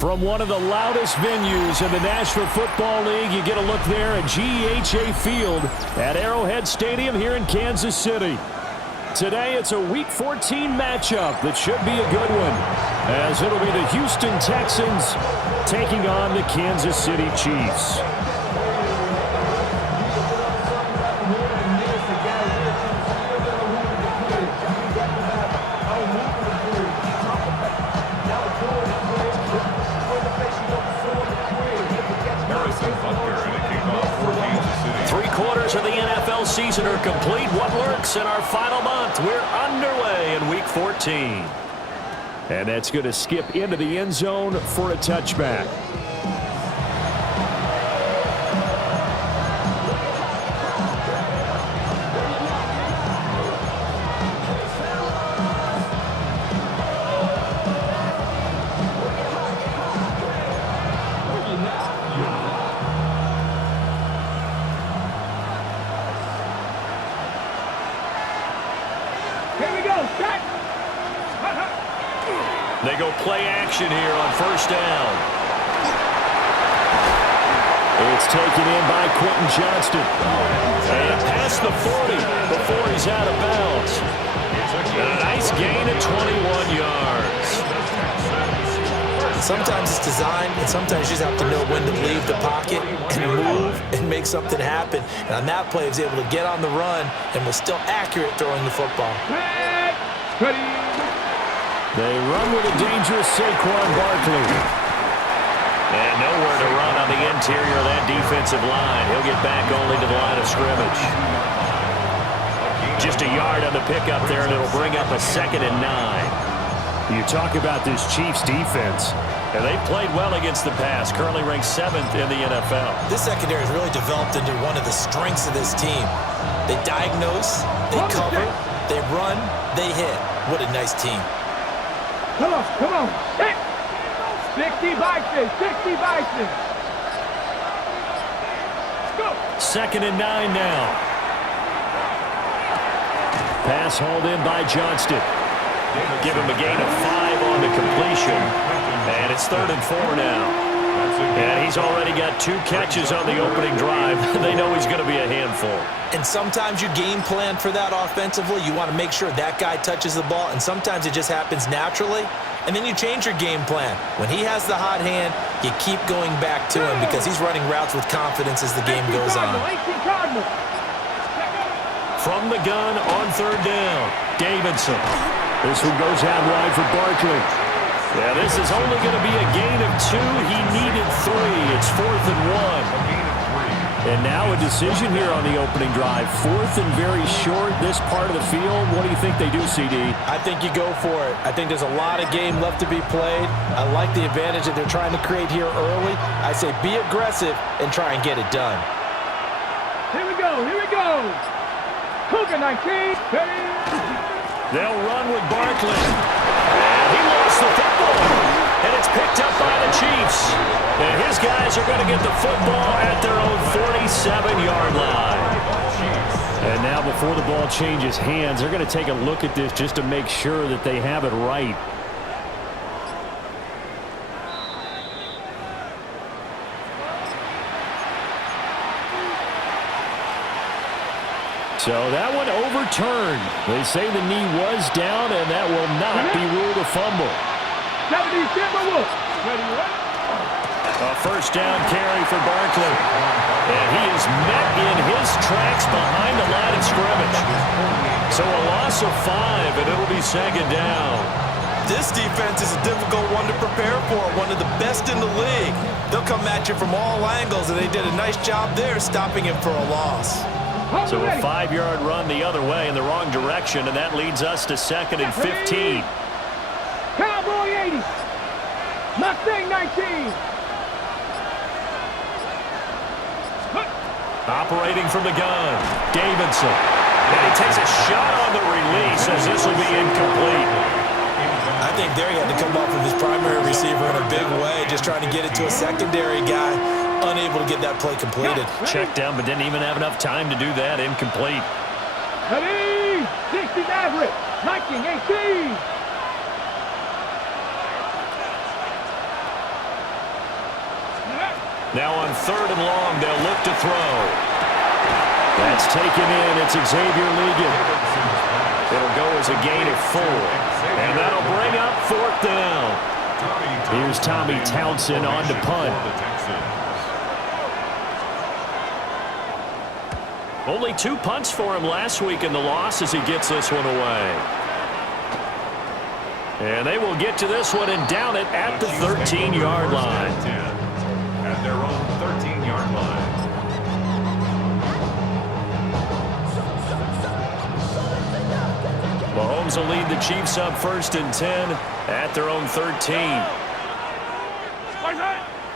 From one of the loudest venues in the National Football League, you get a look there at GEHA Field at Arrowhead Stadium here in Kansas City. Today, it's a Week 14 matchup that should be a good one, as it'll be the Houston Texans taking on the Kansas City Chiefs. Of the NFL season are complete. What lurks in our final month? We're underway in Week 14. And that's going to skip into the end zone for a touchback. They go play action here on first down. It's taken in by Quentin Johnston. And past the 40 before he's out of bounds. And a nice gain of 21 yards. Sometimes it's designed, and sometimes you just have to know when to leave the pocket and move and make something happen. And on that play, he was able to get on the run and was still accurate throwing the football. Ready. They run with a dangerous Saquon Barkley. And nowhere to run on the interior of that defensive line. He'll get back only to the line of scrimmage. Just a yard on the pickup there, and it'll bring up a 2nd and 9. You talk about this Chiefs defense, and they've played well against the pass, currently ranked 7th in the NFL. This secondary has really developed into one of the strengths of this team. They diagnose, they cover, they run, they hit. What a nice team. Come on. 60 Vikings, 60 Vikings. Let's go. 2nd and 9 now. Pass hauled in by Johnston. Give him a gain of 5 on the completion. And it's 3rd and 4 now. And he's already got 2 catches on the opening drive. They know he's going to be a handful. And sometimes you game plan for that offensively. You want to make sure that guy touches the ball, and sometimes it just happens naturally. And then you change your game plan. When he has the hot hand, you keep going back to him because he's running routes with confidence as the game goes on. From the gun on 3rd down, Davidson. This one goes out wide for Barkley. Yeah, this is only going to be a gain of 2. He needed 3. It's 4th and 1. And now a decision here on the opening drive. 4th and very short, this part of the field. What do you think they do, CD? I think you go for it. I think there's a lot of game left to be played. I like the advantage that they're trying to create here early. I say be aggressive and try and get it done. Here we go. Cougar 19. They'll run with Barkley. And he lost the football. And it's picked up by the Chiefs. And his guys are going to get the football at their own 47-yard line. And now before the ball changes hands, they're going to take a look at this just to make sure that they have it right. So that one overturned. They say the knee was down, and that will not be ruled a fumble. A first down carry for Barkley. And he is met in his tracks behind the line of scrimmage. So a loss of 5, and it'll be 2nd down. This defense is a difficult one to prepare for, one of the best in the league. They'll come at you from all angles, and they did a nice job there stopping him for a loss. So a 5-yard run the other way in the wrong direction, and that leads us to 2nd and 15. Cowboy 80. Mustang 19. Operating from the gun, Davidson. And he takes a shot on the release as this will be incomplete. I think there he had to come up with his primary receiver in a big way, just trying to get it to a secondary guy. Unable to get that play completed. Checked down, but didn't even have enough time to do that. Incomplete. Ready? 60 average. 19, 18. Now on 3rd and long, they'll look to throw. That's taken in. It's Xavier Ligon. It'll go as a gain of 4. And that'll bring up 4th down. Here's Tommy Townsend on to punt. Only 2 punts for him last week in the loss as he gets this one away. And they will get to this one and down it at the 13-yard line. At their own 13-yard line. Mahomes will lead the Chiefs up 1st and 10 at their own 13.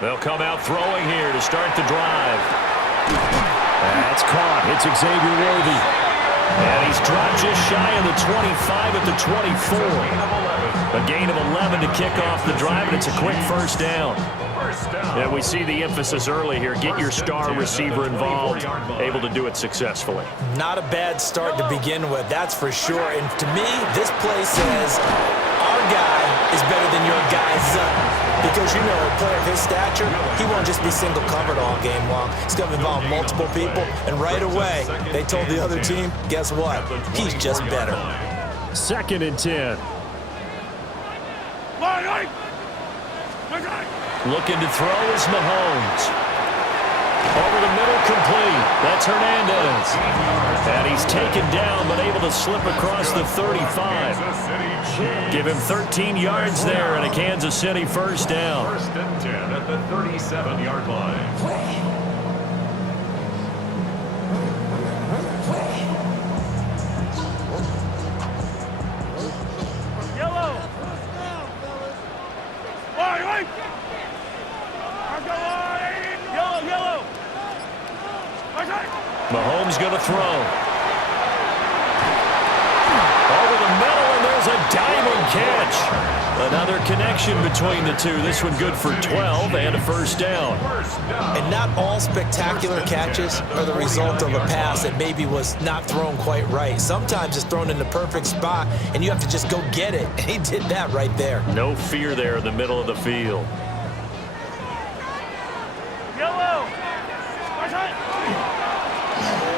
They'll come out throwing here to start the drive. That's caught. It's Xavier Worthy. And he's dropped just shy of the 25 at the 24. A gain of 11 to kick off the drive, and it's a quick 1st down. Yeah, we see the emphasis early here. Get your star receiver involved, able to do it successfully. Not a bad start to begin with, that's for sure. And to me, this play says our guy is better than your guy's. Because, you know, a player of his stature, he won't just be single covered all game long. He's going to involve multiple people. And right away, they told the other team, guess what? He's just better. 2nd and 10. Looking to throw is Mahomes. Over the middle, complete. That's Hernandez. And he's taken down, but able to slip across the 35. Give him 13 yards there and a Kansas City 1st down. 1st and 10 at the 37-yard line. Mahomes going to throw. Over the middle, and there's a diving catch. Another connection between the two. This one good for 12 and a 1st down. And not all spectacular catches are the result of a pass that maybe was not thrown quite right. Sometimes it's thrown in the perfect spot, and you have to just go get it. And he did that right there. No fear there in the middle of the field.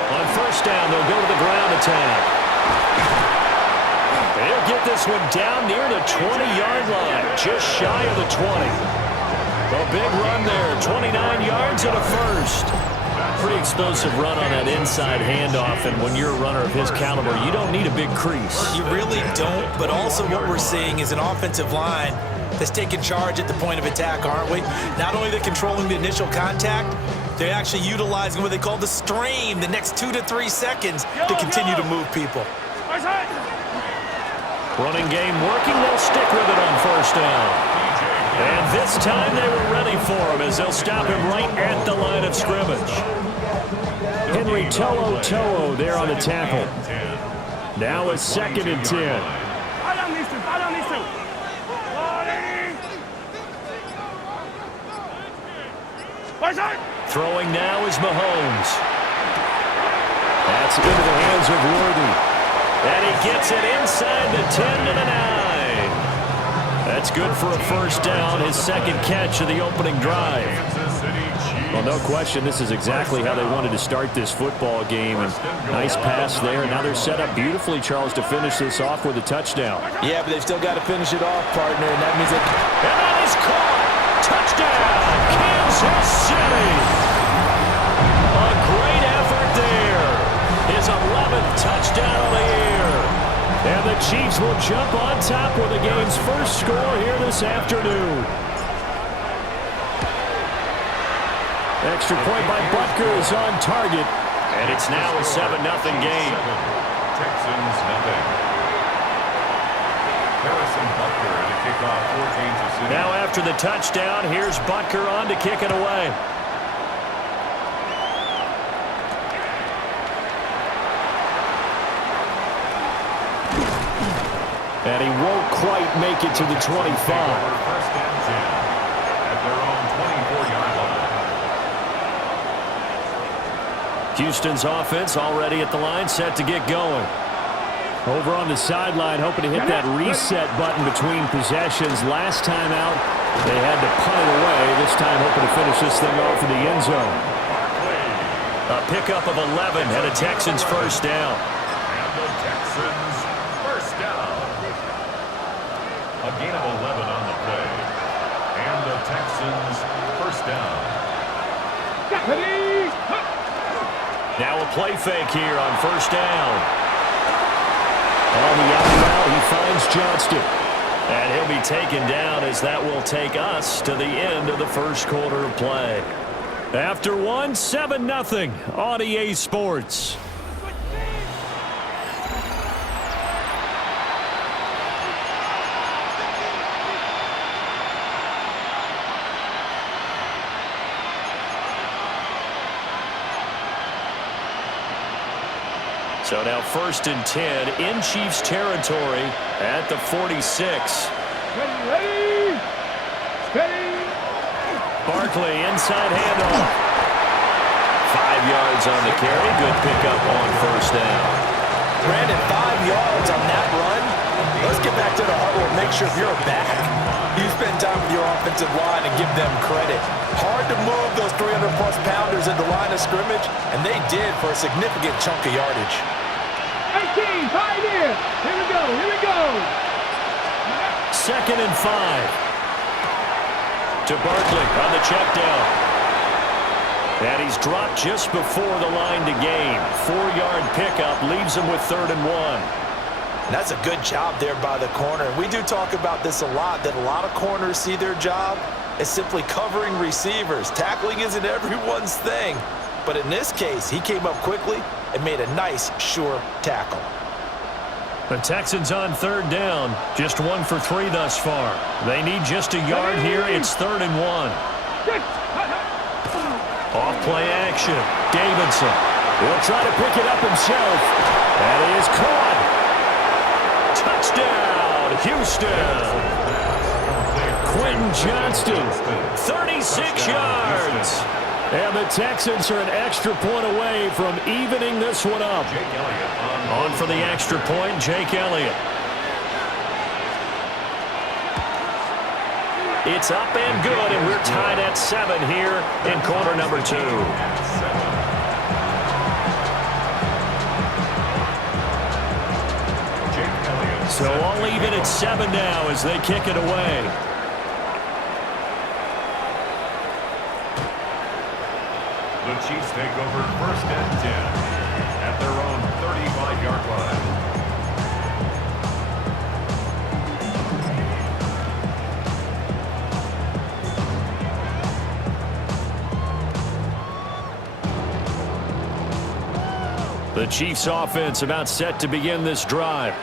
On 1st down, they'll go to the ground attack. They'll get this one down near the 20-yard line, just shy of the 20. A big run there, 29 yards and a 1st. Pretty explosive run on that inside handoff, and when you're a runner of his caliber, you don't need a big crease. You really don't, but also what we're seeing is an offensive line that's taking charge at the point of attack, aren't we? Not only they're controlling the initial contact, they're actually utilizing what they call the stream, the next 2 to 3 seconds to continue to move people. Running game working, they'll stick with it on 1st down. And this time they were ready for him as they'll stop him right at the line of scrimmage. Henry To'o there on the tackle. Now it's 2nd and 10. Throwing now is Mahomes. That's into the hands of Worthy. And he gets it inside the 10 to the 9. That's good for a 1st down, his 2nd catch of the opening drive. Well, no question, this is exactly how they wanted to start this football game. And nice pass there. Now they're set up beautifully, Charles, to finish this off with a touchdown. Yeah, but they've still got to finish it off, partner, and that means that... And that is caught. Touchdown, Kansas City. A great effort there. His 11th touchdown of the year. And the Chiefs will jump on top with the game's first score here this afternoon. Extra point by Butker is on target. And it's now a 7-0 game. Texans nothing. Harrison Butker and a kickoff for Kansas City. Now after the touchdown, here's Butker on to kick it away. And he won't quite make it to the 25. 1st and 10 at their own 24-yard line. Houston's offense already at the line, set to get going. Over on the sideline, hoping to hit that reset button between possessions. Last time out, they had to punt it away. This time, hoping to finish this thing off in the end zone. A pickup of 11 and a Texans first down. And the Texans first down. A gain of 11 on the play. And the Texans first down. Now a play fake here on first down. On the out, he finds Johnston. And he'll be taken down as that will take us to the end of the first quarter of play. After one, 7-0 on EA Sports. So now 1st and 10 in Chiefs territory at the 46. Ready. Steady. Barkley inside handoff. 5 yards on the carry. Good pickup on first down. Brandon, 5 yards on that run. Let's get back to the huddle and make sure you're back. You spend time with your offensive line and give them credit. Hard to move those 300-plus pounders at the line of scrimmage, and they did for a significant chunk of yardage. 18, tight end. Here we go, here we go. 2nd and 5. To Barkley on the check down. And he's dropped just before the line to gain. 4-yard pickup leaves him with 3rd and 1. And that's a good job there by the corner. We do talk about this a lot, that a lot of corners see their job as simply covering receivers. Tackling isn't everyone's thing. But in this case, he came up quickly and made a nice, sure tackle. The Texans on 3rd down. Just 1 for 3 thus far. They need just a yard here. It's 3rd and 1. Off play action. Davidson will try to pick it up himself. That is caught. Touchdown, Houston. Quentin Johnston, 36 yards. And the Texans are an extra point away from evening this one up. On for the extra point, Jake Elliott. It's up and good, and we're tied at 7 here in quarter number 2. So all even at 7 now as they kick it away. The Chiefs take over 1st and 10 at their own 35-yard line. The Chiefs offense about set to begin this drive.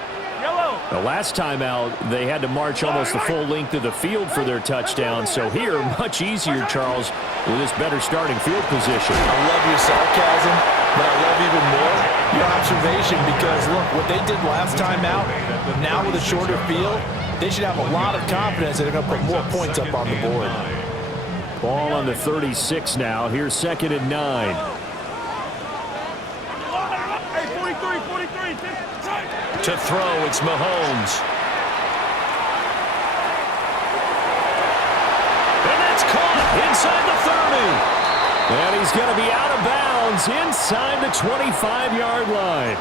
The last time out, they had to march almost the full length of the field for their touchdown. So here, much easier, Charles, with this better starting field position. I love your sarcasm, but I love even more your observation because, look, what they did last time out, now with a shorter field, they should have a lot of confidence that they're going to put more points up on the board. Ball on the 36 now. Here's 2nd and 9. To throw, it's Mahomes. And that's caught inside the 30. And he's going to be out of bounds inside the 25-yard line.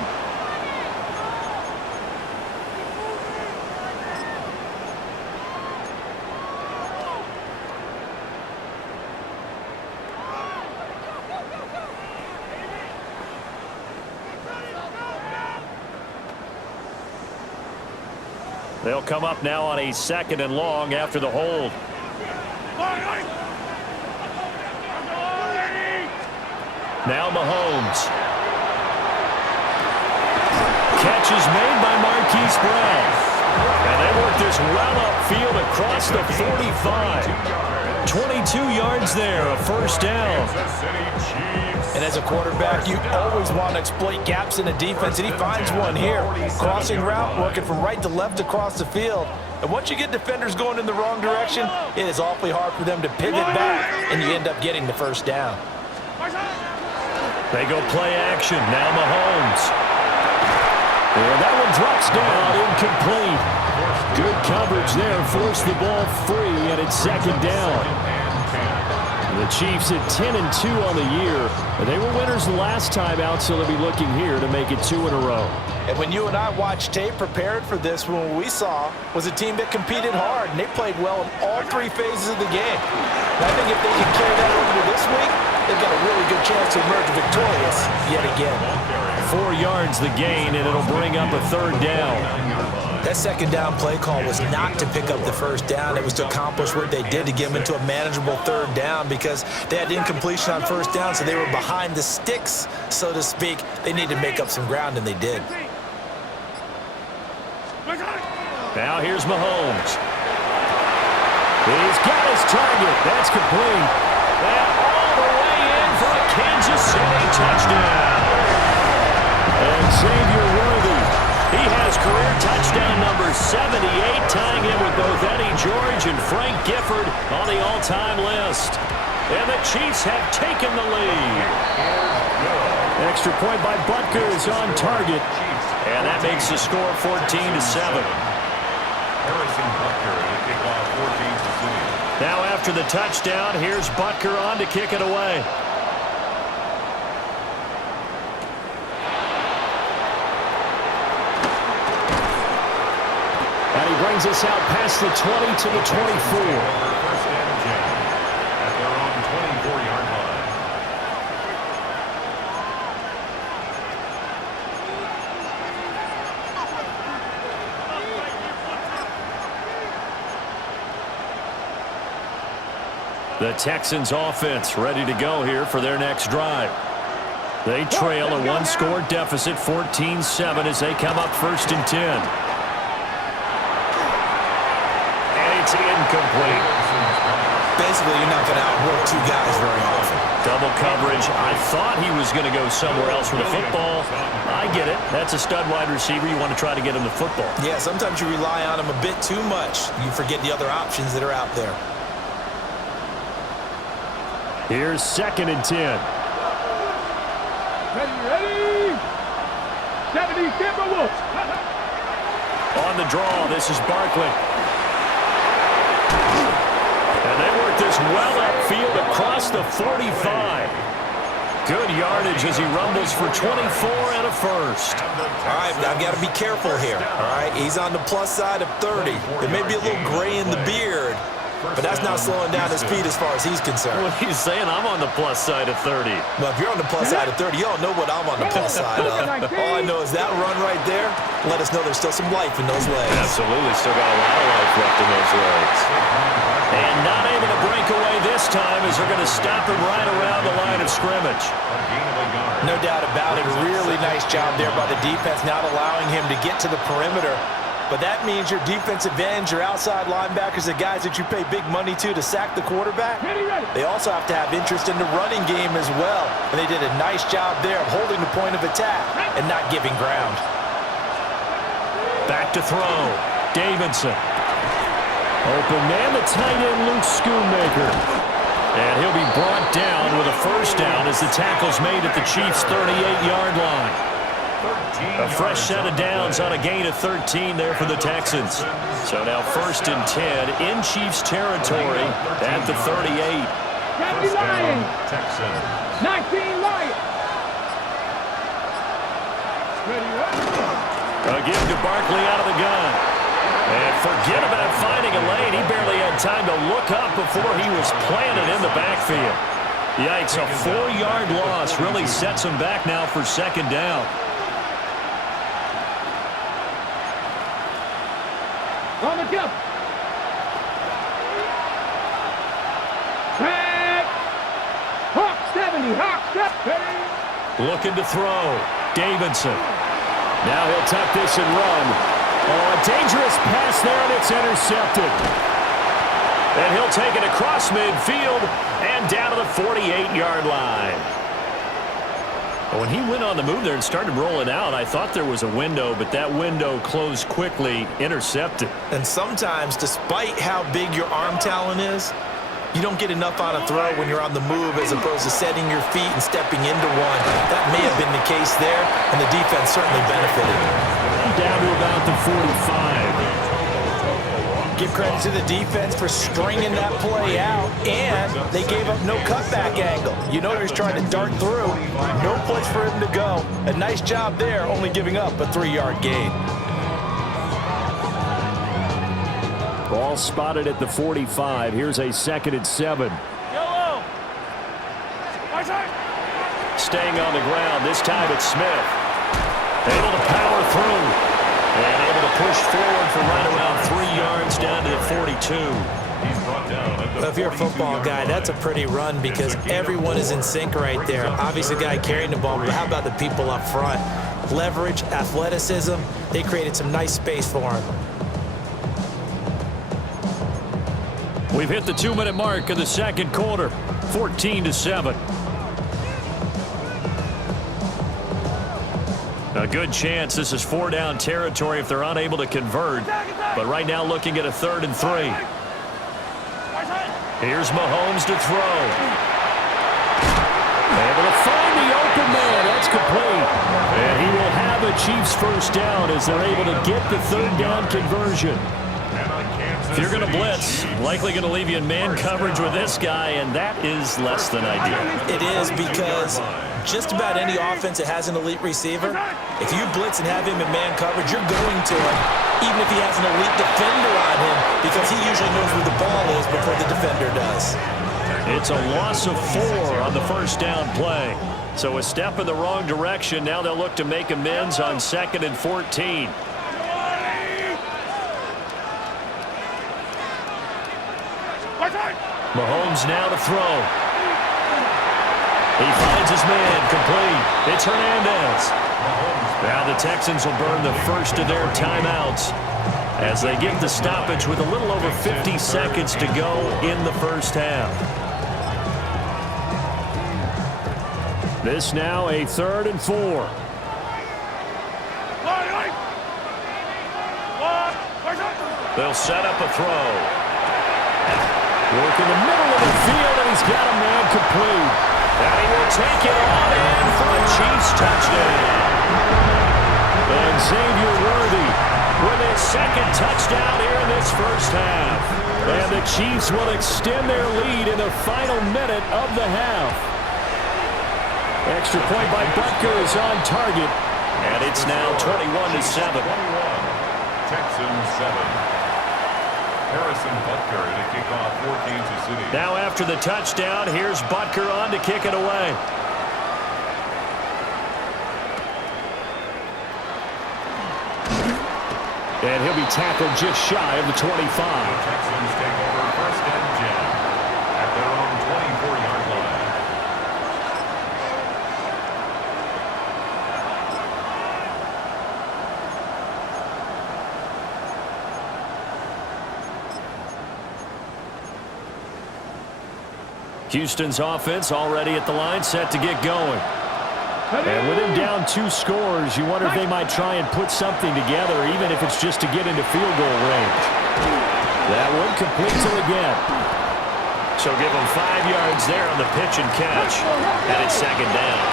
They'll come up now on a 2nd and long after the hold. Now Mahomes. Catch is made by Marquise Brown. And they work this well upfield across the 45. 22 yards there, a first down. And as a quarterback, you always want to exploit gaps in the defense, and he finds one here. Crossing route, working from right to left across the field. And once you get defenders going in the wrong direction, it is awfully hard for them to pivot back, and you end up getting the first down. They go play action. Now Mahomes. And that one drops down, incomplete. Good coverage there, forced the ball free, and it's second down. The Chiefs at 10-2 on the year. They were winners last time out, so they'll be looking here to make it 2 in a row. And when you and I watched tape prepared for this, what we saw was a team that competed hard, and they played well in all three phases of the game. And I think if they can carry that over to this week, they've got a really good chance to emerge victorious yet again. 4 yards the gain, and it'll bring up a third down. That second down play call was not to pick up the first down. It was to accomplish what they did to get them into a manageable third down because they had incompletion on first down, so they were behind the sticks, so to speak. They needed to make up some ground, and they did. Now here's Mahomes. He's got his target. That's complete. And all the way in for a Kansas City touchdown. And Xavier Worthy, he has career touchdown number 78, tying him with both Eddie George and Frank Gifford on the all-time list. And the Chiefs have taken the lead. Extra point by Butker is on target. And that makes the score 14-7. Harrison Butker to kick off 14-7. Now after the touchdown, here's Butker on to kick it away. And he brings us out past the 20 to the 24. First and 10 at their own 24-yard line. The Texans offense ready to go here for their next drive. They trail a one-score deficit, 14-7, as they come up first and 10. And it's incomplete. Basically, you're not going to outwork two guys very often. Double coverage. I thought he was going to go somewhere else with the football. I get it. That's a stud wide receiver. You want to try to get him the football. Yeah, sometimes you rely on him a bit too much. You forget the other options that are out there. Here's second and 10. Ready? 70 Timberwolves. On the draw, this is Barkley. And they work this well upfield across the 45. Good yardage as he rumbles for 24 and a first. All right, I've got to be careful here. All right, he's on the plus side of 30. There may be a little gray in the beard, but that's not slowing down his speed as far as he's concerned. Well, he's saying I'm on the plus side of 30. Well, if you're on the plus side of 30, you don't know what I'm on the plus side of. All I know is that run right there, let us know there's still some life in those legs. Absolutely, still got a lot of life left in those legs. And not able to break away this time as they're going to stop him right around the line of scrimmage. No doubt about it. A really nice job there by the defense, not allowing him to get to the perimeter. But that means your defensive ends, your outside linebackers, the guys that you pay big money to sack the quarterback, they also have to have interest in the running game as well. And they did a nice job there of holding the point of attack and not giving ground. Back to throw. Davidson. Open man, the tight end, Luke Schoonmaker. And he'll be brought down with a first down as the tackle's made at the Chiefs' 38-yard line. A fresh set of downs on a gain of 13 there for the Texans. So now first and 10 in Chiefs territory at the 38. 70 Lions. Texans. 19 Lions. A give to Barkley out of the gun. And forget about finding a lane. He barely had time to look up before he was planted in the backfield. Yikes, a 4-yard loss really sets him back now for second down. On the jump. Back. Hawk 70. Hawk 70. Looking to throw. Davidson. Now he'll tuck this and run. Oh, a dangerous pass there, and it's intercepted. And he'll take it across midfield and down to the 48-yard line. When he went on the move there and started rolling out, I thought there was a window, but that window closed quickly, intercepted. And sometimes, despite how big your arm talent is, you don't get enough on a throw when you're on the move as opposed to setting your feet and stepping into one. That may have been the case there, and the defense certainly benefited. down to about the 45. Give credit to the defense for stringing that play out, and they gave up no cutback angle. You know he was trying to dart through. No place for him to go. A nice job there, only giving up a 3-yard gain. Ball spotted at the 45. Here's a 2nd and 7. Staying on the ground. This time it's Smith. Able to power through. And able to push forward for right around 3 yards down to the 42. He's brought down at the Well, if you're a football guy, that's a pretty run because everyone is in sync right there. Obviously, the guy carrying the ball, but how about the people up front? Leverage, athleticism, they created some nice space for him. We've hit the 2-minute mark of the 2nd quarter. 14-7. A good chance this is 4-down territory if they're unable to convert. But right now looking at a 3rd and 3. Here's Mahomes to throw. Able to find the open man. That's complete. And he will have a Chiefs first down as they're able to get the 3rd down conversion. If you're going to blitz, likely going to leave you in man coverage with this guy, and that is less than ideal. It is because just about any offense that has an elite receiver, if you blitz and have him in man coverage, you're going to him, even if he has an elite defender on him, because he usually knows where the ball is before the defender does. It's a loss of 4 on the first down play. So a step in the wrong direction. Now they'll look to make amends on 2nd and 14. Mahomes now to throw. He finds his man, complete. It's Hernandez. Now the Texans will burn the first of their timeouts as they get the stoppage with a little over 50 seconds to go in the first half. This now a 3rd and 4. They'll set up a throw. Work in the middle of the field, and he's got a man complete. And he will take it on in for a Chiefs touchdown. And Xavier Worthy with his 2nd touchdown here in this first half. And the Chiefs will extend their lead in the final minute of the half. Extra point by Butker is on target. And it's now 21-7. Texans 7. Harrison Butker to kick off for Kansas City. Now after the touchdown, here's Butker on to kick it away. And he'll be tackled just shy of the 25. The Texans take over 1st and 10 at their own 24-yard line. Houston's offense already at the line, set to get going. And with him down 2 scores, you wonder if they might try and put something together, even if it's just to get into field goal range. That one completes him again. So give him 5 yards there on the pitch and catch. And it's 2nd down.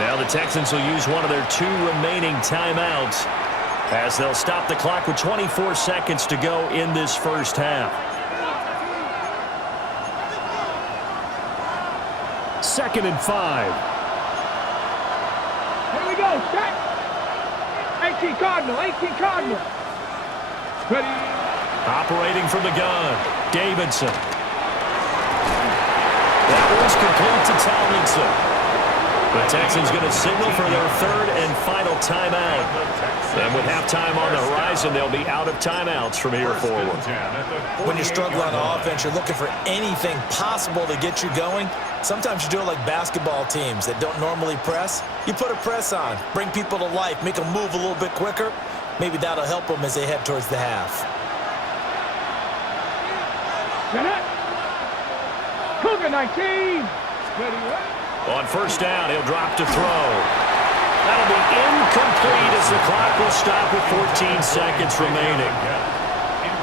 Now the Texans will use one of their 2 remaining timeouts as they'll stop the clock with 24 seconds to go in this first half. 2nd and 5. Here we go, set. 18 Cardinal, 18 Cardinal. Ready. Operating from the gun, Davidson. That one's complete to Tomlinson. The Texans going to signal for their 3rd and final timeout. And with halftime on the horizon, they'll be out of timeouts from here forward. When you struggle on offense, you're looking for anything possible to get you going. Sometimes you do it like basketball teams that don't normally press. You put a press on, bring people to life, make them move a little bit quicker. Maybe that'll help them as they head towards the half. Cougar 19. Ready, On first down, he'll drop to throw. That'll be incomplete as the clock will stop with 14 seconds remaining.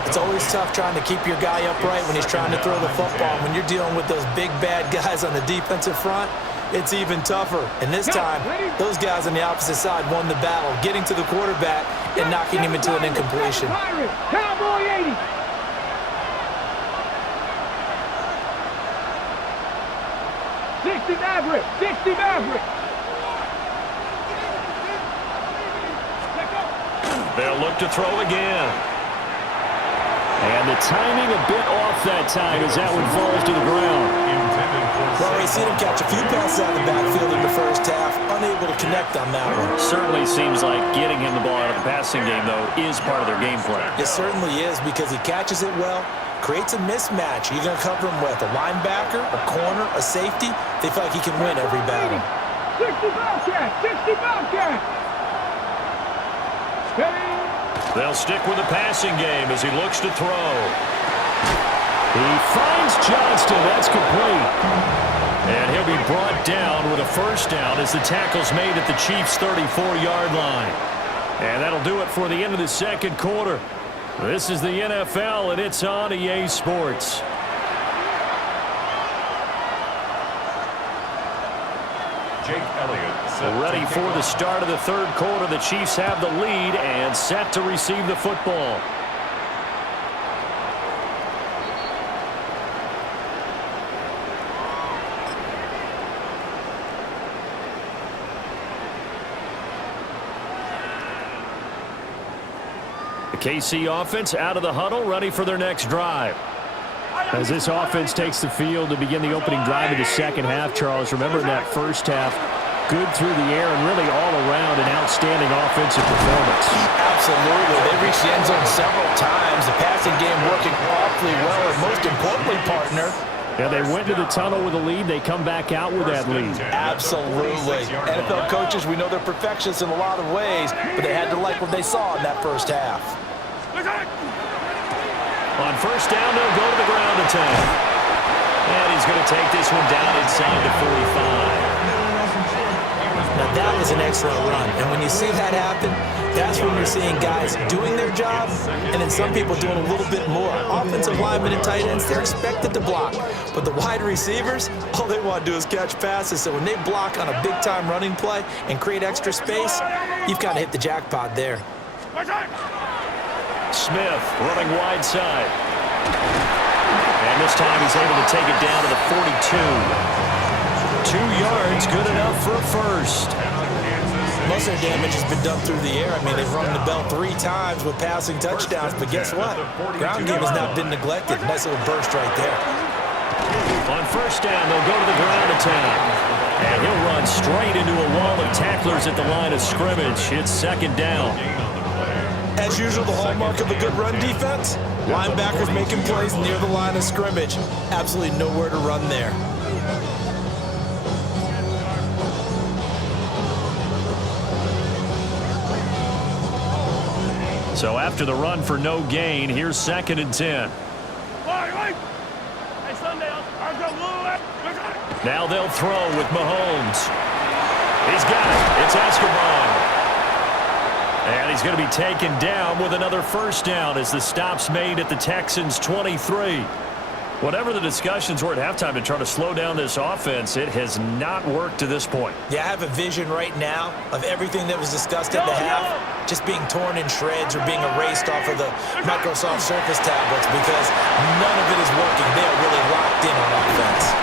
It's always tough trying to keep your guy upright when he's trying to throw the football. When you're dealing with those big, bad guys on the defensive front, it's even tougher. And this time, those guys on the opposite side won the battle, getting to the quarterback and knocking him into an incompletion. Cowboy 80. Maverick. 60 Maverick. They'll look to throw again. And the timing a bit off that time as that one falls to the ground. Well, we've seen him catch a few passes out of the backfield in the first half, unable to connect on that one. Certainly seems like getting him the ball out of the passing game, though, is part of their game plan. It certainly is because he catches it well, creates a mismatch. You're going to cover him with a linebacker, a corner, a safety. They feel like he can win every battle. 60 Bobcat. 60 Bobcat. They'll stick with the passing game as he looks to throw. He finds Johnston. That's complete. And he'll be brought down with a first down as the tackle's made at the Chiefs' 34-yard line. And that'll do it for the end of the second quarter. This is the NFL, and it's on EA Sports. Jake Elliott Ready for the start of the third quarter. The Chiefs have the lead and set to receive the football. The KC offense out of the huddle, ready for their next drive. As this offense takes the field to begin the opening drive of the second half, Charles, remember in that first half, good through the air and really all around an outstanding offensive performance. Absolutely. They reached the end zone several times. The passing game working awfully well, and most importantly, partner, yeah, they went to the tunnel with a lead. They come back out with that lead. Absolutely. NFL coaches, we know they're perfectionists in a lot of ways, but they had to like what they saw in that first half. On first down, they'll go to the ground attack. And he's going to take this one down inside the 45. Now, that was an excellent run. And when you see that happen, that's when you're seeing guys doing their job and then some people doing a little bit more. Offensive linemen and tight ends, they're expected to block. But the wide receivers, all they want to do is catch passes. So when they block on a big-time running play and create extra space, you've kind of hit the jackpot there. Smith running wide side. And this time he's able to take it down to the 42. 2 yards, good enough for a first. Most of their damage has been done through the air. I mean, they've rung the bell 3 times with passing touchdowns, but guess what? Ground game has not been neglected. Nice little burst right there. On first down, they'll go to the ground attack. And he'll run straight into a wall of tacklers at the line of scrimmage. It's second down. As usual, the hallmark of a good run defense, linebackers making plays near the line of scrimmage. Absolutely nowhere to run there. So after the run for no gain, here's 2nd and 10. Now they'll throw with Mahomes. He's got it. It's Escobar. And he's going to be taken down with another first down as the stop's made at the Texans' 23. Whatever the discussions were at halftime to try to slow down this offense, it has not worked to this point. Yeah, I have a vision right now of everything that was discussed at the half just being torn in shreds or being erased off of the Microsoft Surface tablets because none of it is working. They are really locked in on offense.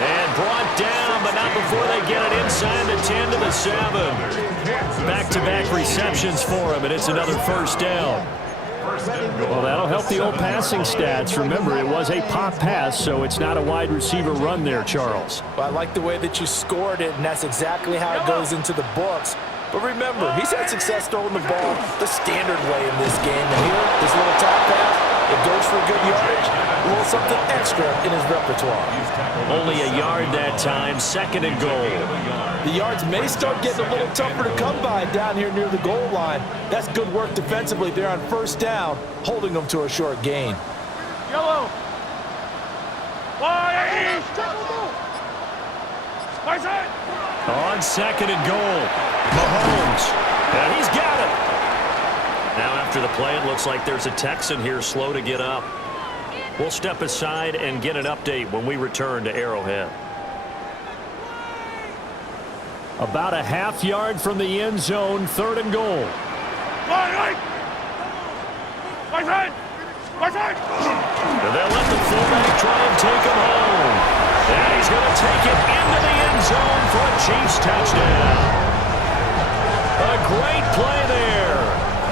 And brought down, but not before they get it inside the 10 to the 7. Back-to-back receptions for him, and it's another first down. Well, that'll help the old passing stats. Remember, it was a pop pass, so it's not a wide receiver run there, Charles. Well, I like the way that you scored it, and that's exactly how it goes into the books. But remember, he's had success throwing the ball the standard way in this game. And here, this little top pass, it goes for a good yardage. A little something extra in his repertoire. Only a yard that time, 2nd and goal. The yards may start getting a little tougher to come by down here near the goal line. That's good work defensively there on first down, holding them to a short gain. Yellow. On 2nd and goal, Mahomes, and he's got it. Now after the play, it looks like there's a Texan here slow to get up. We'll step aside and get an update when we return to Arrowhead. About a half yard from the end zone, 3rd and goal. And they'll let the fullback try and take him home. And he's going to take it into the end zone for a Chiefs touchdown. A great play there.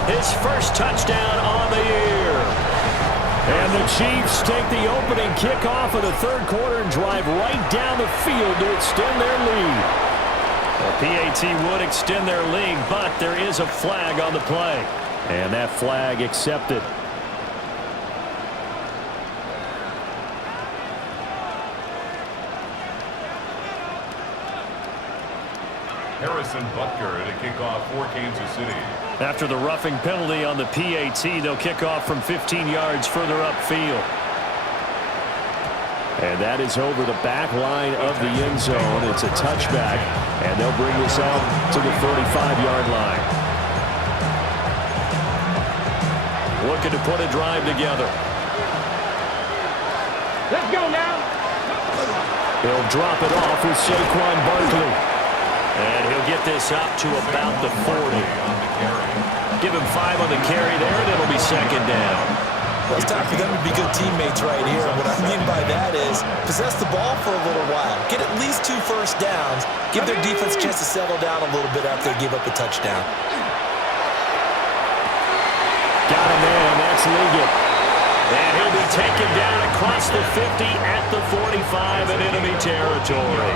His first touchdown on the year. And the Chiefs take the opening kickoff of the 3rd quarter and drive right down the field to extend their lead. The PAT would extend their lead, but there is a flag on the play. And that flag accepted. Harrison Butker to kick off for Kansas City. After the roughing penalty on the PAT, they'll kick off from 15 yards further upfield. And that is over the back line of the end zone. It's a touchback, and they'll bring this out to the 35-yard line. Looking to put a drive together. Let's go now. He'll drop it off with Saquon Barkley. And he'll get this up to about the 40. Give him 5 on the carry there, and it'll be 2nd down. Well, it's time for them to be good teammates right here. What I mean by that is possess the ball for a little while. Get at least 2 first downs. Give their defense a chance to settle down a little bit after they give up a touchdown. Got him in. That's Liggett. And he'll be taken down across the 50 at the 45 in enemy territory.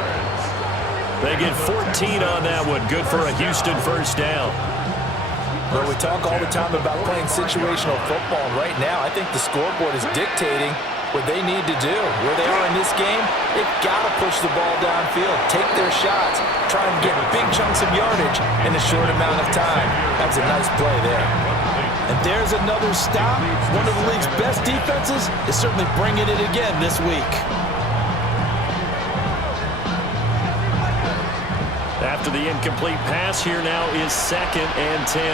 They get 14 on that one. Good for a Houston first down. Well, we talk all the time about playing situational football. And right now, I think the scoreboard is dictating what they need to do. Where they are in this game, they've got to push the ball downfield, take their shots, try and get big chunks of yardage in a short amount of time. That's a nice play there. And there's another stop. One of the league's best defenses is certainly bringing it again this week. After the incomplete pass, here now is 2nd and 10. 18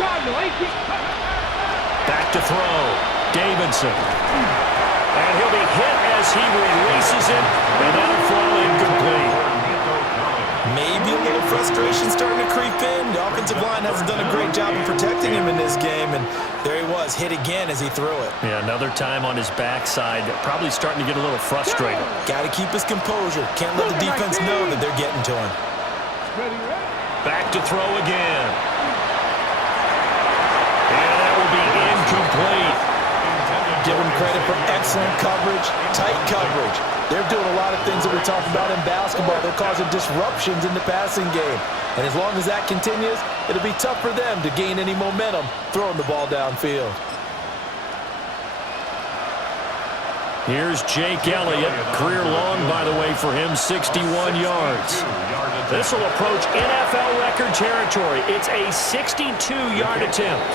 Cardinal, 18. Back to throw. Davidson. And he'll be hit as he releases it, and that'll fall incomplete. Maybe a little frustration starting to creep in. The offensive line hasn't done a great job of protecting him in this game, and there he was, hit again as he threw it. Yeah, another time on his backside, probably starting to get a little frustrated. Got to keep his composure. Can't let the defense know that they're getting to him. Back to throw again. And that will be incomplete. Give them credit for excellent coverage, tight coverage. They're doing a lot of things that we talk about in basketball. They're causing disruptions in the passing game. And as long as that continues, it'll be tough for them to gain any momentum throwing the ball downfield. Here's Jake Elliott. Career long, by the way, for him, 61 yards. This will approach NFL record territory. It's a 62-yard attempt.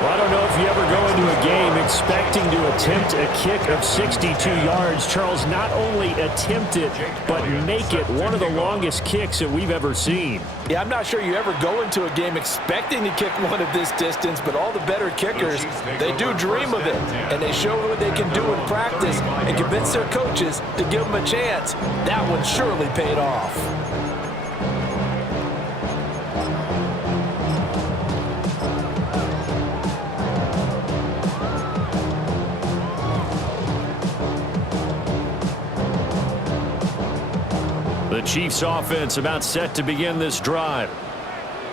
Well, I don't know if you ever go into a game expecting to attempt a kick of 62 yards. Charles, not only attempt it, but make it one of the longest kicks that we've ever seen. Yeah, I'm not sure you ever go into a game expecting to kick one of this distance, but all the better kickers, they do dream of it, and they show what they can do in practice and convince their coaches to give them a chance. That one surely paid off. The Chiefs offense about set to begin this drive.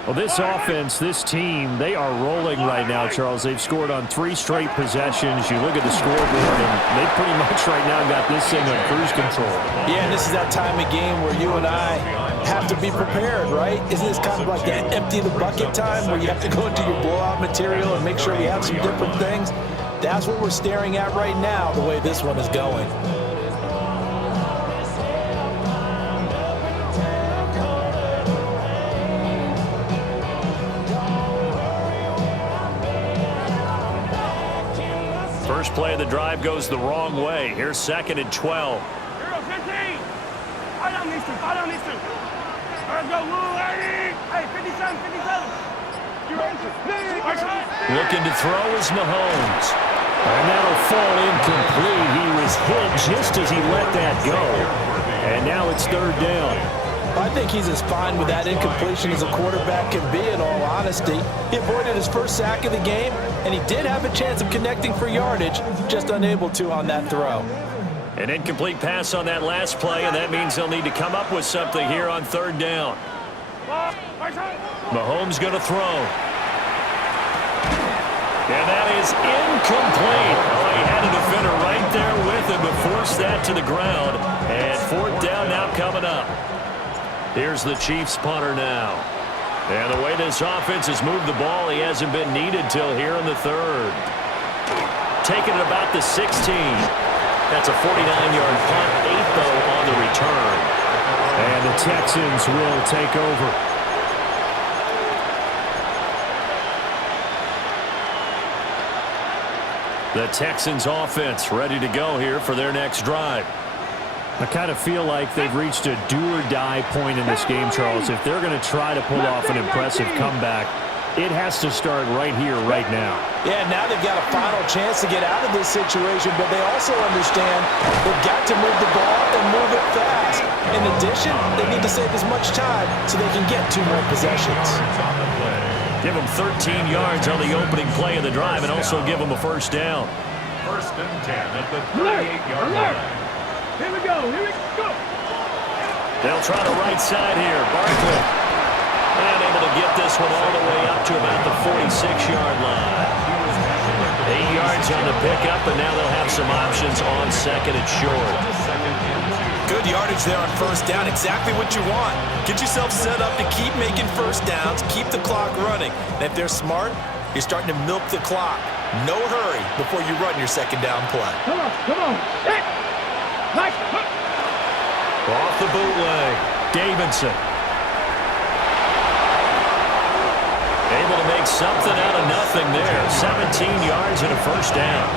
Well, this offense, this team, they are rolling right now, Charles. They've scored on 3 straight possessions. You look at the scoreboard, and they pretty much right now got this thing on cruise control. Yeah, and this is that time of game where you and I have to be prepared, right? Isn't this kind of like that empty the bucket time where you have to go into your blowout material and make sure we have some different things? That's what we're staring at right now, the way this one is going. First play of the drive goes the wrong way. Here's 2nd and 12. Let's go, Lou, hey, 57, 57. Looking to throw is Mahomes. And that'll fall incomplete. He was hit just as he let that go. And now it's third down. I think he's as fine with that incompletion as a quarterback can be, in all honesty. He avoided his first sack of the game, and he did have a chance of connecting for yardage, just unable to on that throw. An incomplete pass on that last play, and that means they'll need to come up with something here on third down. Mahomes going to throw. And that is incomplete. Oh, he had a defender right there with him to force that to the ground. And fourth down now coming up. Here's the Chiefs punter now. And the way this offense has moved the ball, he hasn't been needed till here in the third. Taking it about the 16. That's a 49-yard punt, 8 though on the return. And the Texans will take over. The Texans offense ready to go here for their next drive. I kind of feel like they've reached a do-or-die point in this game, Charles. If they're going to try to pull off an impressive comeback, it has to start right here, right now. Yeah, now they've got a final chance to get out of this situation, but they also understand they've got to move the ball and move it fast. In addition, they need to save as much time so they can get 2 more possessions. Give them 13 yards on the opening play of the drive and also give them a first down. First and 10 at the 38-yard line. Here we go, here we go. They'll try the right side here. Barkley. And able to get this one all the way up to about the 46-yard line. 8 yards on the pickup, and now they'll have some options on second and short. Good yardage there on first down. Exactly what you want. Get yourself set up to keep making first downs, keep the clock running. And if they're smart, you're starting to milk the clock. No hurry before you run your second down play. Come on. Hit. Nice. Off the bootleg. Davidson. Able to make something out of nothing there. 17 yards and a first down.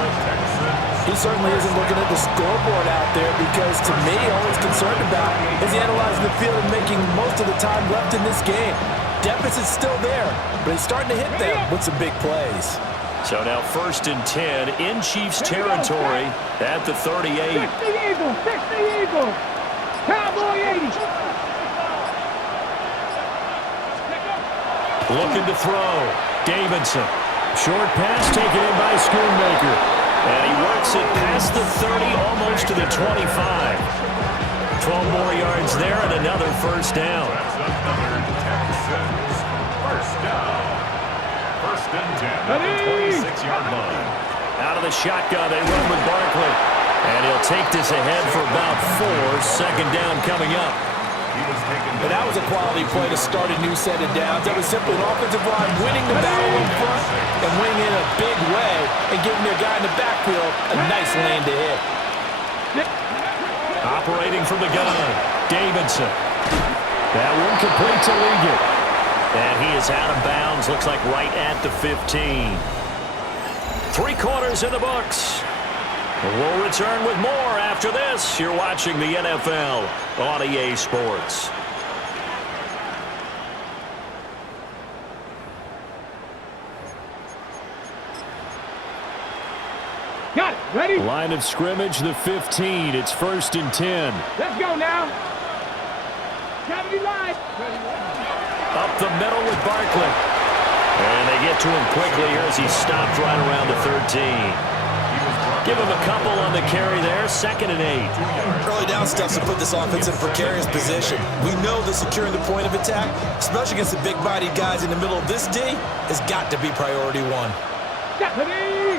He certainly isn't looking at the scoreboard out there because, to me, all he's concerned about is analyzing the field and making most of the time left in this game. Deficit's still there, but he's starting to hit them with some big plays. So now first and 10 in Chiefs territory at the 38. 60 Eagles. Cowboy 80. Looking to throw. Davidson. Short pass taken in by Schoonmaker. And he works it past the 30, almost to the 25. 12 more yards there and another first down. That's another Texans first down. First and 10 at the 26-yard line. Out of the shotgun, they run with Barkley. And he'll take this ahead for about 4. Second down coming up. But that was a quality play to start a new set of downs. That was simply an offensive line winning the battle in front and winning in a big way and giving their guy in the backfield a nice lane to hit. Operating from the gun, Davidson. That one complete to Liggett. And he is out of bounds, looks like right at the 15. 3 quarters in the books. We'll return with more after this. You're watching the NFL on EA Sports. Got it. Ready? Line of scrimmage, the 15. It's first and 10. Let's go now. Cavity line. Up the middle with Barkley. And they get to him quickly here as he's stopped right around the 13. Give him a couple on the carry there. Second and 8. Early down stuffs to put this offense in a precarious position. We know that securing the point of attack, especially against the big-bodied guys in the middle of this D, has got to be priority 1. Ready?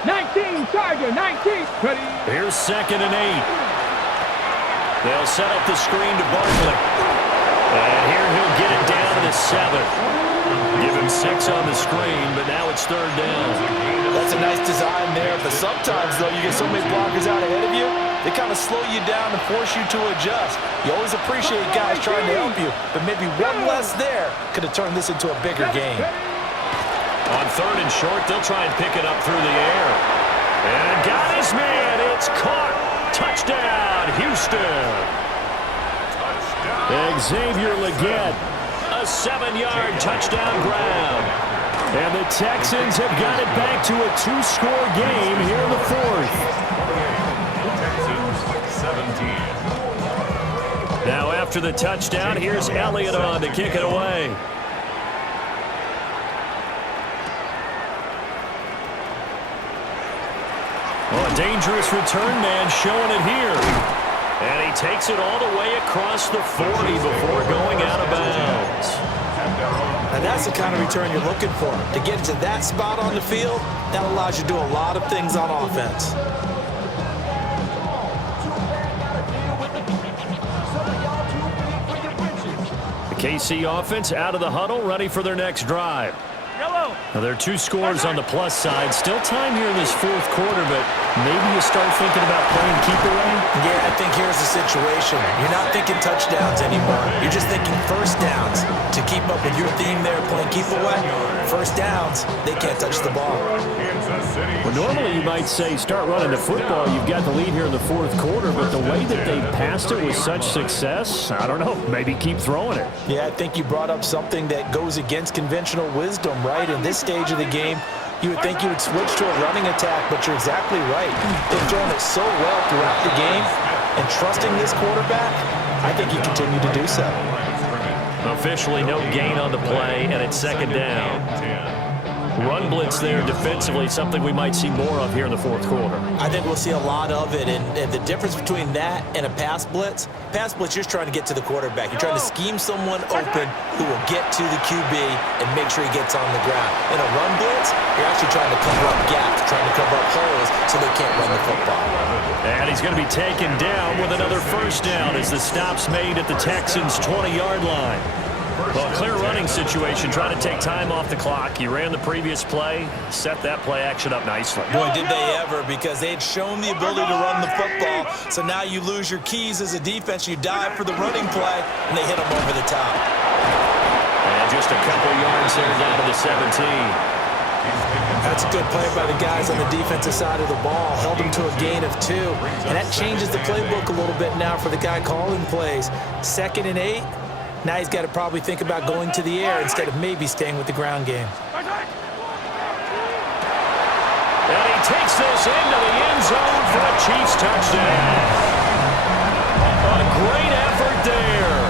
19, Charger, 19. Ready? Here's second and 8. They'll set up the screen to Barkley. And here he'll get it down to the 7. Give him 6 on the screen, but now it's third down. That's a nice design there, but sometimes, though, you get so many blockers out ahead of you, they kind of slow you down and force you to adjust. You always appreciate guys trying to help you, but maybe one less there could have turned this into a bigger game. On third and short, they'll try and pick it up through the air. And got his man. It's caught. Touchdown, Houston. Xavier Legette. A 7-yard touchdown grab. And the Texans have got it back to a 2-score game here in the fourth. Texans 17. Now after the touchdown, here's Elliott on to kick it away. Oh, a dangerous return man showing it here. And he takes it all the way across the 40 before going out of bounds. And that's the kind of return you're looking for. To get to that spot on the field, that allows you to do a lot of things on offense. The KC offense out of the huddle, ready for their next drive. Now, there are 2 scores on the plus side. Still time here in this fourth quarter, but maybe you start thinking about playing keep away? Yeah, I think here's the situation. You're not thinking touchdowns anymore. You're just thinking first downs. To keep up with your theme there, playing keep away, first downs, they can't touch the ball. Well, normally you might say start running the football. You've got the lead here in the fourth quarter, but the way that they passed it with such success, I don't know, maybe keep throwing it. Yeah, I think you brought up something that goes against conventional wisdom, right? In this stage of the game, you would think you would switch to a running attack, but you're exactly right. They've thrown it so well throughout the game, and trusting this quarterback, I think you continue to do so. Officially no gain on the play, and it's second down. Run blitz there defensively, something we might see more of here in the fourth quarter. I think we'll see a lot of it, and the difference between that and a pass blitz, you're just trying to get to the quarterback. You're trying to scheme someone open who will get to the QB and make sure he gets on the ground. In a run blitz, you're actually trying to cover up gaps, trying to cover up holes so they can't run the football. And he's going to be taken down with another first down as the stop's made at the Texans' 20-yard line. Well, a clear running situation, trying to take time off the clock. He ran the previous play, set that play action up nicely. Boy, did they ever, because they had shown the ability to run the football. So now you lose your keys as a defense. You dive for the running play, and they hit them over the top. And just a couple yards there down to the 17. That's a good play by the guys on the defensive side of the ball. Held them to a gain of 2. And that changes the playbook a little bit now for the guy calling plays. 2nd and 8. Now he's got to probably think about going to the air instead of maybe staying with the ground game. And he takes this into the end zone for a Chiefs touchdown. A great effort there.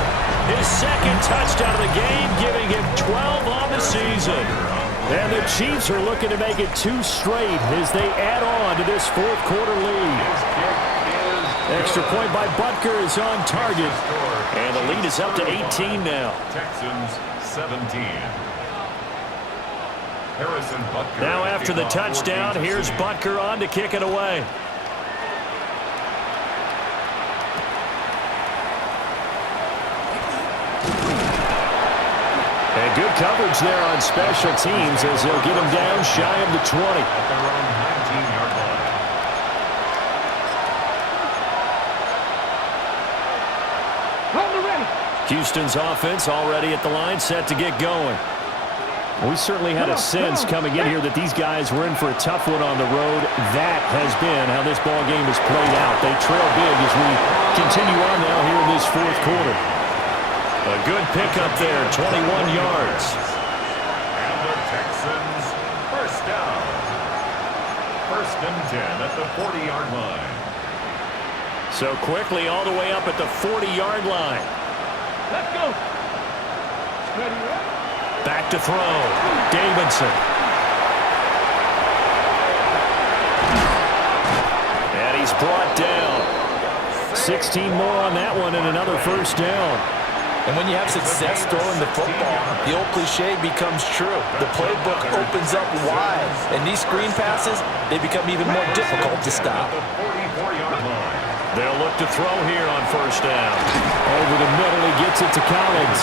His 2nd touchdown of the game, giving him 12 on the season. And the Chiefs are looking to make it 2 straight as they add on to this fourth quarter lead. Extra point by Butker is on target. And the lead is up to 18 now. Texans 17. Harrison Butker. Now after the touchdown, here's Butker on to kick it away. And good coverage there on special teams as they'll get him down shy of the 20. At their own 19-yard line. Houston's offense already at the line, set to get going. We certainly had a sense coming in here that these guys were in for a tough one on the road. That has been how this ball game has played out. They trail big as we continue on now here in this fourth quarter. A good pickup there, 21 yards. And the Texans first down. 1st and 10 at the 40-yard line. So quickly all the way up at the 40-yard line. Let's go. Ready, Back to throw. Davidson. And he's brought down. 16 more on that one and another first down. And when you have success throwing the football, the old cliche becomes true. The playbook opens up wide. And these screen passes, they become even more difficult to stop. The 44-yard line. They'll look to throw here on first down. Over the middle, he gets it to Collins.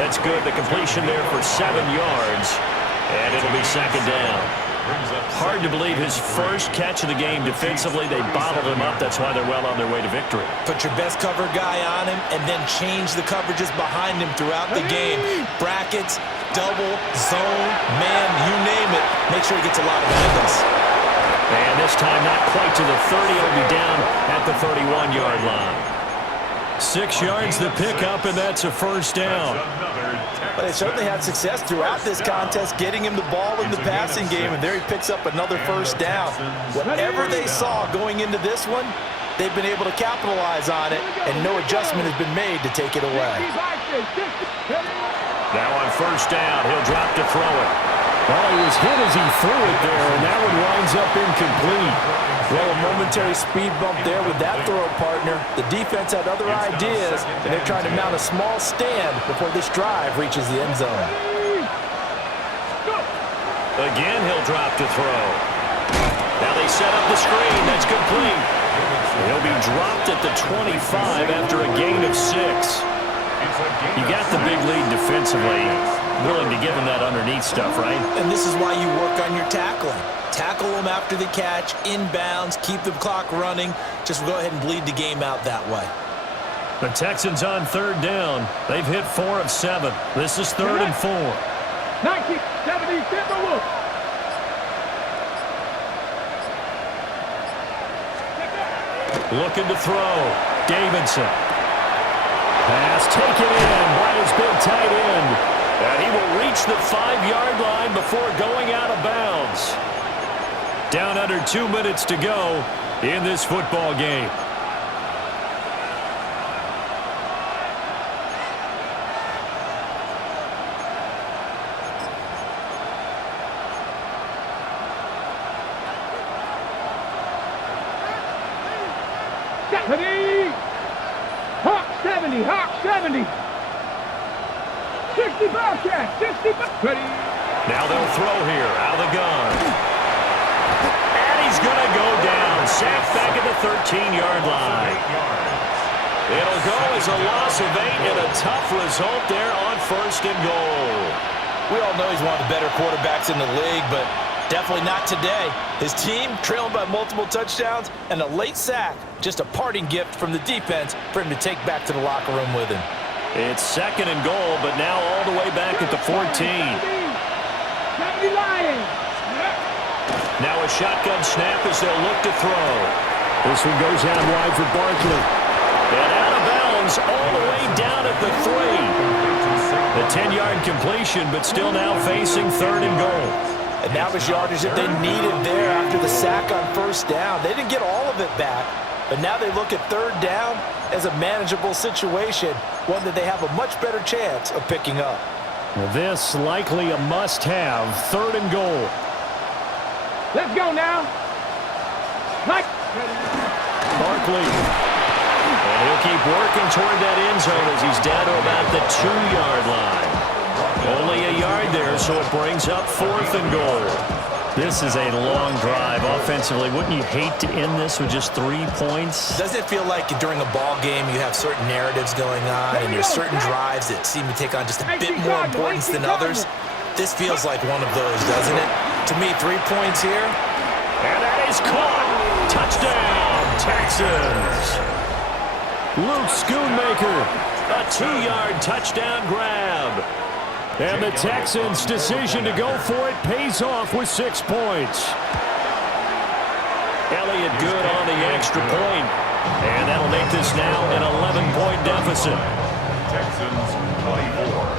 That's good. The completion there for 7 yards. And it'll be second down. Hard to believe his first catch of the game defensively. They bottled him up. That's why they're well on their way to victory. Put your best cover guy on him and then change the coverages behind him throughout the game. Brackets, double, zone, man, you name it. Make sure he gets a lot of angles. And this time not quite to the 30. It'll be down at the 31-yard line. 6 yards the pickup, and that's a first down. But they certainly had success throughout this contest getting him the ball in the passing game, and there he picks up another first down. Whatever they saw going into this one, they've been able to capitalize on it, and no adjustment has been made to take it away. Now on first down, he'll drop to throw it. Well, he was hit as he threw it there, and that one winds up incomplete. Well, a momentary speed bump there with that throw, partner. The defense had other ideas, and they're trying to mount a small stand before this drive reaches the end zone. Again, he'll drop to throw. Now they set up the screen. That's complete. He'll be dropped at the 25 after a gain of 6. You got the big lead defensively. Willing to give him that underneath stuff, right? And this is why you work on your tackling. Tackle them after the catch, inbounds, keep the clock running. Just go ahead and bleed the game out that way. The Texans on third down. They've hit 4 of 7. This is 3rd and 4. 1970 Timberwolves. Looking to throw. Davidson. Pass taken in by his big tight end. And he will reach the 5-yard line before going out of bounds. Down under 2 minutes to go in this football game. Hawk 70, Hawk 70. 60 Bobcat, 60 Ready. Now they'll throw here, out of the gun. And he's going to go down. Sacked back at the 13-yard line. It'll go as a loss of 8 and a tough result there on 1st and goal. We all know he's one of the better quarterbacks in the league, but definitely not today. His team trailing by multiple touchdowns and a late sack. Just a parting gift from the defense for him to take back to the locker room with him. It's 2nd and goal, but now all the way back at the 14. Now a shotgun snap as they'll look to throw. This one goes out wide for Barkley. And out of bounds all the way down at the 3. The 10-yard completion, but still now facing 3rd and goal. And now his yardage that they needed there after the sack on first down. They didn't get all of it back, but now they look at 3rd down as a manageable situation, one that they have a much better chance of picking up. Well, this likely a must-have, 3rd and goal. Let's go now. Barkley. And he'll keep working toward that end zone as he's down to about the 2-yard line. Only a yard there, so it brings up 4th and goal. This is a long drive offensively. Wouldn't you hate to end this with just 3 points? Doesn't it feel like during a ball game you have certain narratives going on and there's certain drives that seem to take on just a bit more importance than others? This feels like one of those, doesn't it? To me, 3 points here. And that is caught. Touchdown, Texans. Luke Schoonmaker, a 2-yard touchdown grab. And the Texans' decision to go for it pays off with 6 points. Elliott good on the extra point. And that'll make this now an 11-point deficit. Texans 24.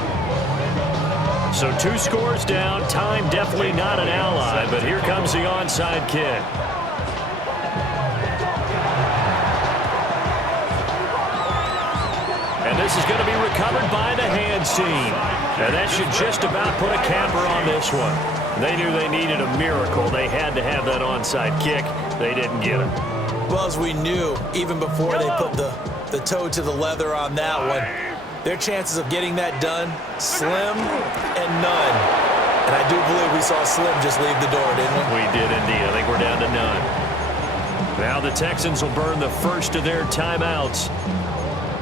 So 2 scores down. Time definitely not an ally, but here comes the onside kick. And this is going to be recovered by the hands team. And that should just about put a capper on this one. They knew they needed a miracle. They had to have that onside kick. They didn't get it. Well, as we knew, even before they put the toe to the leather on that one, their chances of getting that done, slim and none. And I do believe we saw Slim just leave the door, didn't we? We did indeed. I think we're down to none. Now the Texans will burn the first of their timeouts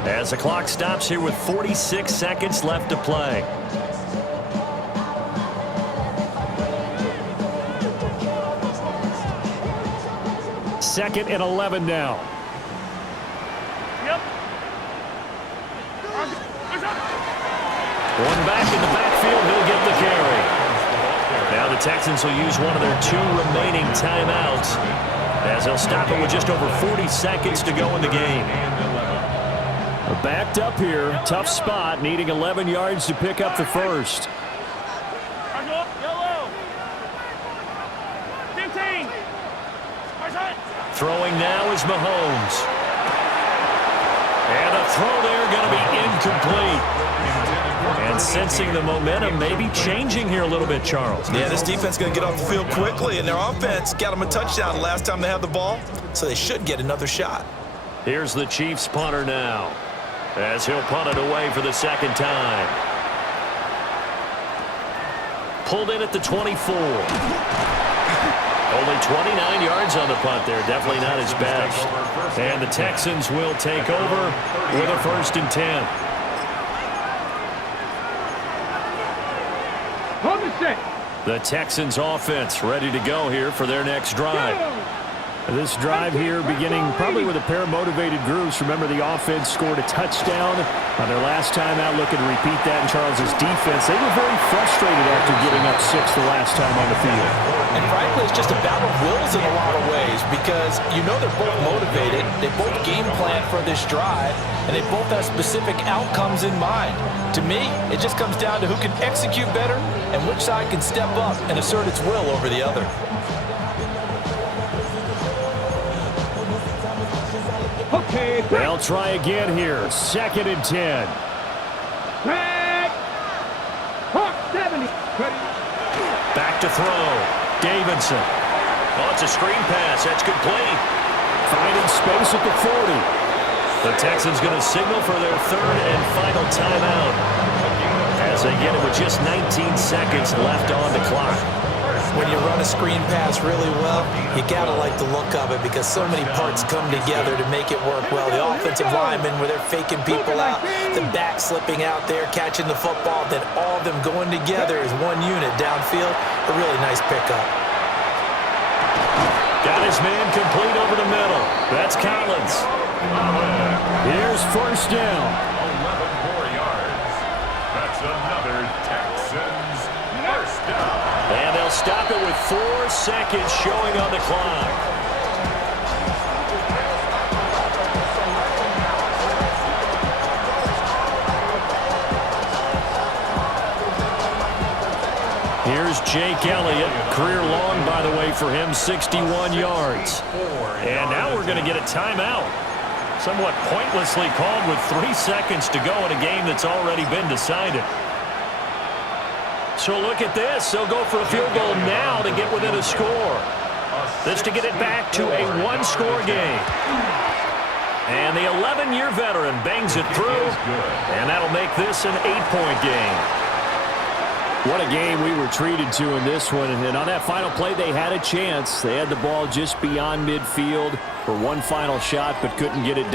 as the clock stops here with 46 seconds left to play. Second and 11 now. One back in the backfield, he'll get the carry. Now the Texans will use one of their 2 remaining timeouts as they'll stop it with just over 40 seconds to go in the game. Backed up here. Tough spot. Needing 11 yards to pick up the first. Yellow. 15. Throwing now is Mahomes. And a throw there going to be incomplete. And sensing the momentum maybe changing here a little bit, Charles. Yeah, this defense is going to get off the field quickly, and their offense got them a touchdown last time they had the ball, so they should get another shot. Here's the Chiefs punter now, as he'll punt it away for the second time. Pulled in at the 24. Only 29 yards on the punt there. Definitely not his best. And the Texans will take over with a 1st and 10. Hold the set. The Texans offense ready to go here for their next drive. This drive here beginning probably with a pair of motivated groups. Remember, the offense scored a touchdown on their last time out. Looking to repeat that in Charles's defense. They were very frustrated after giving up 6 the last time on the field. And frankly, it's just a battle of wills in a lot of ways because you know they're both motivated. They both game plan for this drive, and they both have specific outcomes in mind. To me, it just comes down to who can execute better and which side can step up and assert its will over the other. Okay. They'll try again here. 2nd and 10. Back. Hawk 70. Back to throw. Davidson. Oh, it's a screen pass. That's complete. Finding space at the 40. The Texans going to signal for their 3rd and final timeout as they get it with just 19 seconds left on the clock. When you run a screen pass really well, you got to like the look of it because so many parts come together to make it work well. The offensive linemen, where they're faking people out, the back slipping out there, catching the football, then all of them going together as one unit downfield. A really nice pickup. Got his man complete over the middle. That's Collins. Here's 1st down. 11 more yards. That's another Texans 1st down. And they'll stop it with 4 seconds showing on the clock. Here's Jake Elliott. Career long, by the way, for him, 61 yards. And now we're going to get a timeout. Somewhat pointlessly called with 3 seconds to go in a game that's already been decided. So look at this. They'll go for a field goal now to get within a score. This to get it back to a 1-score game. And the 11-year veteran bangs it through. And that'll make this an 8-point game. What a game we were treated to in this one. And on that final play, they had a chance. They had the ball just beyond midfield for one final shot, but couldn't get it done.